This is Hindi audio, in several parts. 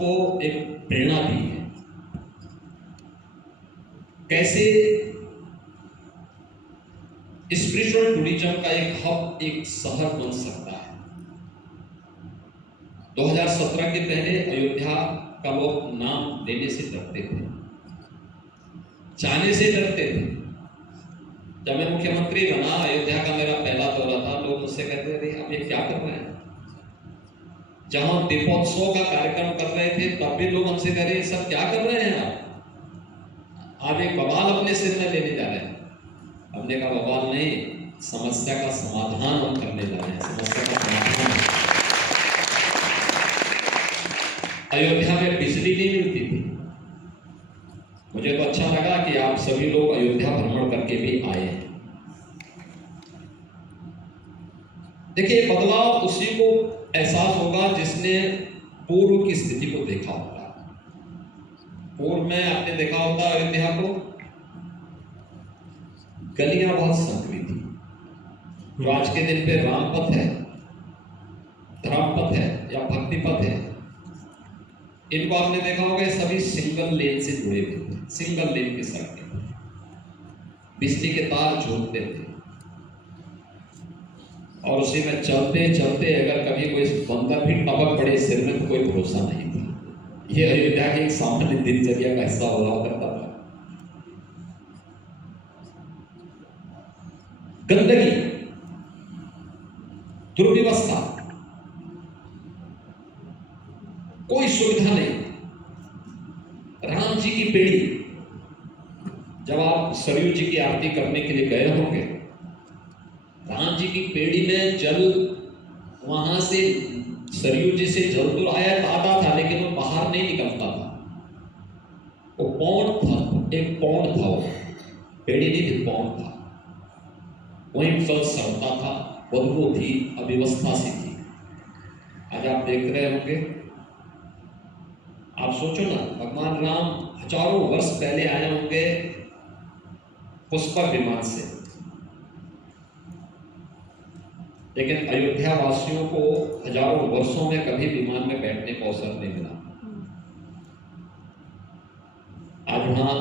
को एक प्रेरणा दी है। कैसे स्पिरिचुअल टूरिज्म का एक हब, एक शहर बन सकता है। 2017 के पहले अयोध्या का लोग नाम लेने से डरते थे, जाने से डरते थे। जब मैं मुख्यमंत्री बना, अयोध्या का मेरा पहला दौरा था, लोग मुझसे कहते थे आप ये क्या कर रहे हैं। जहां दीपोत्सव का कार्यक्रम कर रहे थे तब भी लोग हमसे कह रहे सब क्या कर रहे हैं आप एक बवाल अपने सिर में लेने जा रहे हैं। हमने कहा बवाल नहीं, समस्या का समाधान हम करने जा रहे हैं। समस्या का समाधान, अयोध्या में बिजली नहीं मिलती थी। मुझे तो अच्छा लगा कि आप सभी लोग अयोध्या भ्रमण करके भी आए हैं। देखिए, बदलाव उसी को एहसास होगा जिसने पूर्व की स्थिति को देखा होगा। पूर्व में आपने देखा होगा अयोध्या को, गलियां बहुत संकरी थी। जो आज के दिन पे राम पथ है, धर्म पथ है या भक्ति पथ है, इनको आपने देखा होगा सभी सिंगल लेन से जुड़े हुए थे। सिंगल लेन की सड़कें, बिजली के तार जोड़ते थे और उसी में चलते चलते अगर कभी कोई बंदर भी टपक पड़े सिर में तो कोई भरोसा नहीं था। ये अयोध्या के एक सामान्य दिनचर्या का हिस्सा हुआ करता था। गंदगी, दुर्व्यवस्था, कोई सुविधा नहीं। राम जी की पेड़ी, जब आप सरयू जी की आरती करने के लिए गए होंगे, राम जी की पेड़ी में जल, वहां से सरयू जी से जल तो आता था लेकिन वो बाहर नहीं निकलता था। वो पौंड था, एक पौंड था, वो पेड़ी नहीं थी, पौंड था। वहीं जल सड़ता था, बदबू थी, अव्यवस्था सी थी। आज आप देख रहे होंगे, आप सोचो ना, भगवान राम हजारों वर्ष पहले आए होंगे पुष्पक विमान से, लेकिन अयोध्या वासियों को हजारों वर्षों में कभी विमान में बैठने का अवसर नहीं मिला। आज वहां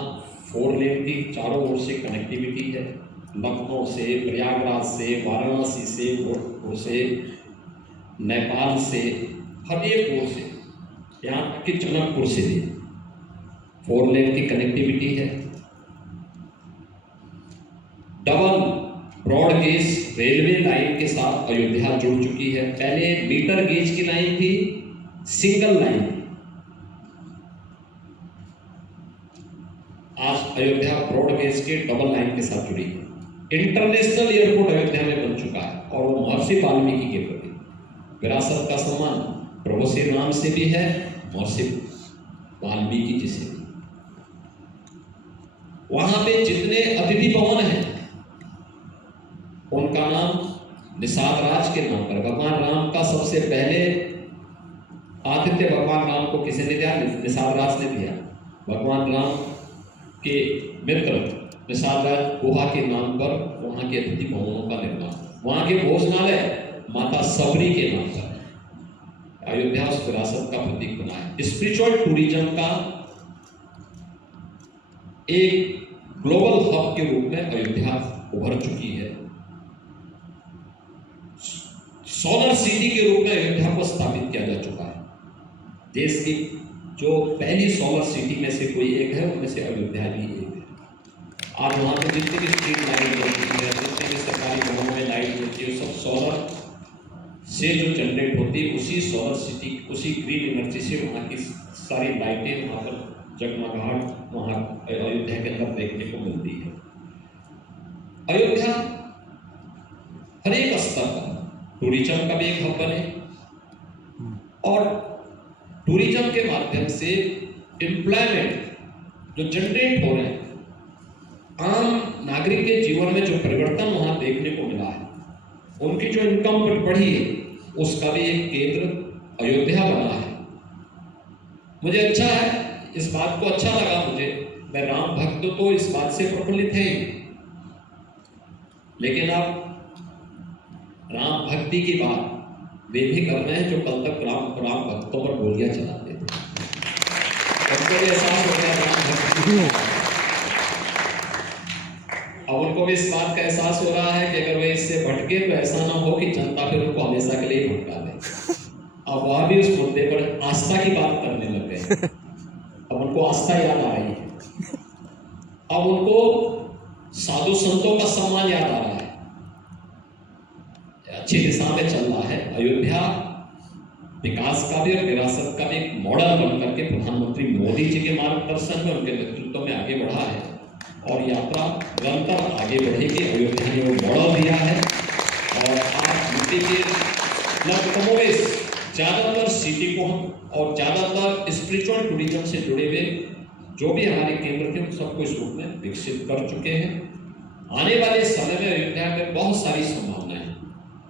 4 लेन की चारों ओर से कनेक्टिविटी है। लखनऊ से, प्रयागराज से, वाराणसी से, गोरखपुर से, नेपाल से, हर एक ओर से, यहाँ तक कि जनकपुर से भी 4 लेन की कनेक्टिविटी है। Double broad gauge railway line के साथ अयोध्या जुड़ चुकी है। पहले मीटर गेज की लाइन थी, सिंगल लाइन। आज अयोध्या ब्रॉड गेज के डबल लाइन के साथ जुड़ी है। इंटरनेशनल एयरपोर्ट अयोध्या में बन चुका है और वो महर्षि वाल्मीकि के प्रति विरासत का सम्मान प्रभु श्री राम से भी है, महर्षि वाल्मीकि जी से भी। वहां पे जितने अतिथि भवन हैं उनका नाम निषाद राज के नाम पर, भगवान राम का सबसे पहले आतिथ्य भगवान राम को किसी ने दिया? निषाद राज ने दिया। भगवान राम के मित्र निषाद राज गुहा के नाम पर वहां के अतिथि भवनों का निर्माण, वहां के भोजनालय माता सबरी के नाम पर। अयोध्या उस विरासत का प्रतीक बना है। स्पिरिचुअल टूरिज्म का एक ग्लोबल हब के रूप में अयोध्या उभर चुकी है। सोलर सिटी के रूप में अयोध्या को स्थापित किया जा चुका है। देश की जो पहली सोलर सिटी में से कोई एक है, उनमें से अयोध्या भी एक है। आज वहाँ पे जितनी भी स्ट्रीट लाइट होती है, जितने भी सरकारी भवनों में लाइट होती है, सब सोलर से जो जनरेट होती है, उसी सोलर सिटी, उसी ग्रीन एनर्जी से वहाँ की सारी लाइटें वहाँ पर जगमगाहट वहाँ अयोध्या के अंदर देखने को मिलती है। अयोध्या हर एक स्तर पर टूरिज्म का भी एक हब बने और टूरिज्म के माध्यम से एम्प्लॉयमेंट जो जनरेट हो रहे हैं, आम नागरिक के जीवन में जो परिवर्तन वहां देखने को मिला है, उनकी जो इनकम बढ़ी है, उसका भी एक केंद्र अयोध्या बना है। मुझे अच्छा है, इस बात को अच्छा लगा मुझे। मैं राम भक्त तो इस बात से प्रफुल्लित है, लेकिन अब राम भक्ति की बात वे भी कर रहे हैं जो कल तक राम भक्तों पर गोलियां चलाते थे। उनको भी एहसास हो गया अब उनको भी इस बात का एहसास हो रहा है कि अगर वे इससे भटके तो ऐसा ना हो कि जनता फिर उनको हमेशा के लिए भटका दे। अब वह भी उस मुद्दे पर आस्था की बात करने लग गए। अब उनको आस्था याद आ रही है, अब उनको साधु संतों का सम्मान याद आ रहा है। अच्छी दिशा में चल रहा है। अयोध्या विकास का भी और विरासत का भी एक मॉडल बनकर के प्रधानमंत्री मोदी जी के मार्गदर्शन में, उनके नेतृत्व में आगे बढ़ा है और यात्रा निरंतर आगे बढ़ेगी। अयोध्या ने वो मॉडल दिया है और आज यूपी के लगभग ज्यादातर सिटी को हम और ज्यादातर स्पिरिचुअल टूरिज्म से जुड़े हुए जो भी हमारे केंद्र थे उन सबको इस रूप में विकसित कर चुके हैं। आने वाले समय में अयोध्या में बहुत सारी संभावनाएं हैं।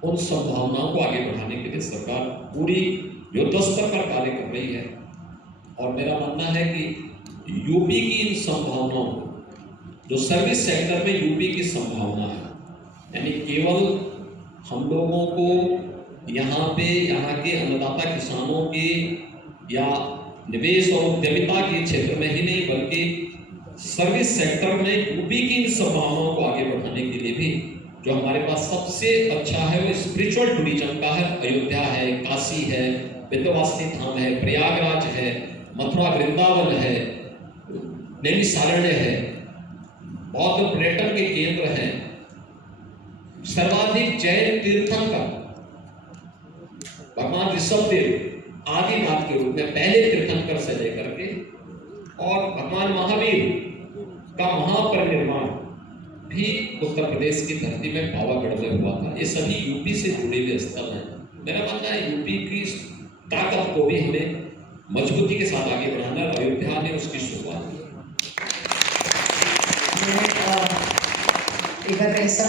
उन संभावनाओं को आगे बढ़ाने के लिए सरकार पूरी युद्धस्तर पर कार्य कर रही है और मेरा मानना है कि यूपी की इन संभावनाओं को, जो सर्विस सेक्टर में यूपी की संभावना है, यानी केवल हम लोगों को यहाँ के अन्नदाता किसानों के या निवेश और उद्यमिता के क्षेत्र में ही नहीं बल्कि सर्विस सेक्टर में यूपी की इन संभावनाओं को आगे बढ़ाने के लिए भी जो हमारे पास सबसे अच्छा है वो स्पिरिचुअल टूरिज्म का है। अयोध्या है, काशी है, विंध्यवासिनी धाम है, प्रयागराज है, मथुरा वृंदावन है, नैमिषारण्य है, बौद्ध पर्यटन के केंद्र हैं, सर्वाधिक जैन तीर्थंकर भगवान ऋषभदेव आदिनाथ के रूप में पहले तीर्थंकर से लेकर के और भगवान महावीर का महापरिनिर्वाण भी उत्तर प्रदेश की धरती में पावागढ़ में हुआ था। ये सभी यूपी से जुड़े हुए स्थल हैं। मेरा मानना है यूपी की ताकत को भी हमें मजबूती के साथ आगे बढ़ाना है। अयोध्या ने उसकी शुरुआत की। एक बार ऐसा